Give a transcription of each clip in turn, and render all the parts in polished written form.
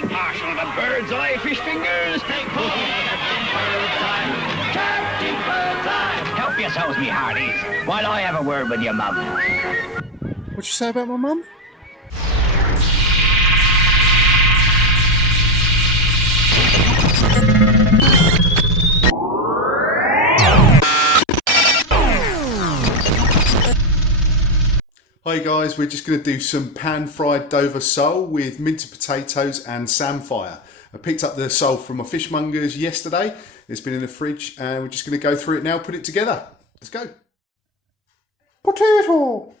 one parcel of a bird's eye, fish fingers. Take hold of bird's eye. Captain Bird's Eye. Help yourselves, me hearties, while I have a word with your mum. What'd you say about my mum? Hi guys, we're just going to do some pan-fried Dover sole with mince potatoes and samphire. I picked up the sole from my fishmongers yesterday. It's been in the fridge and we're just going to go through it now, put it together. Let's go. Potato!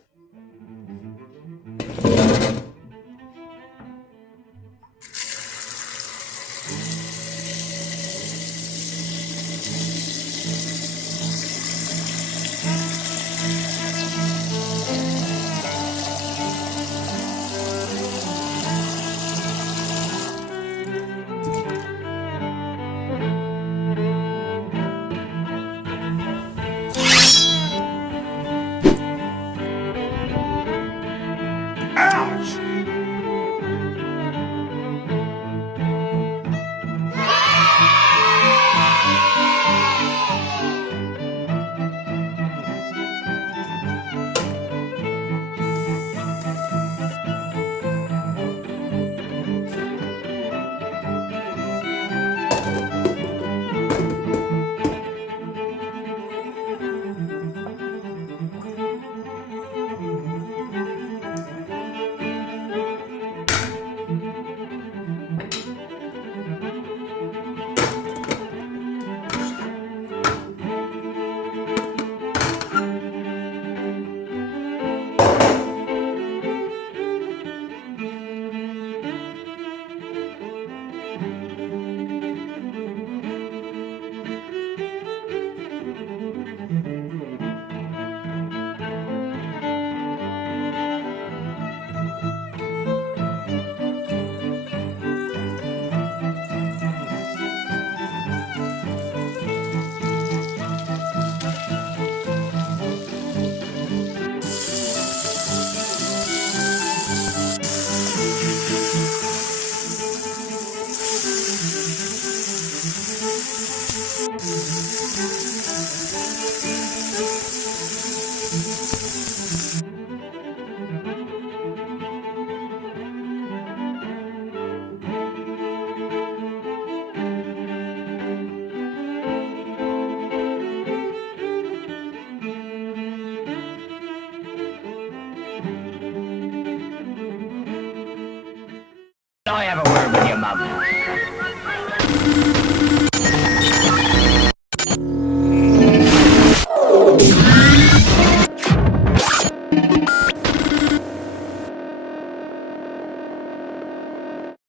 I have a word with your mum.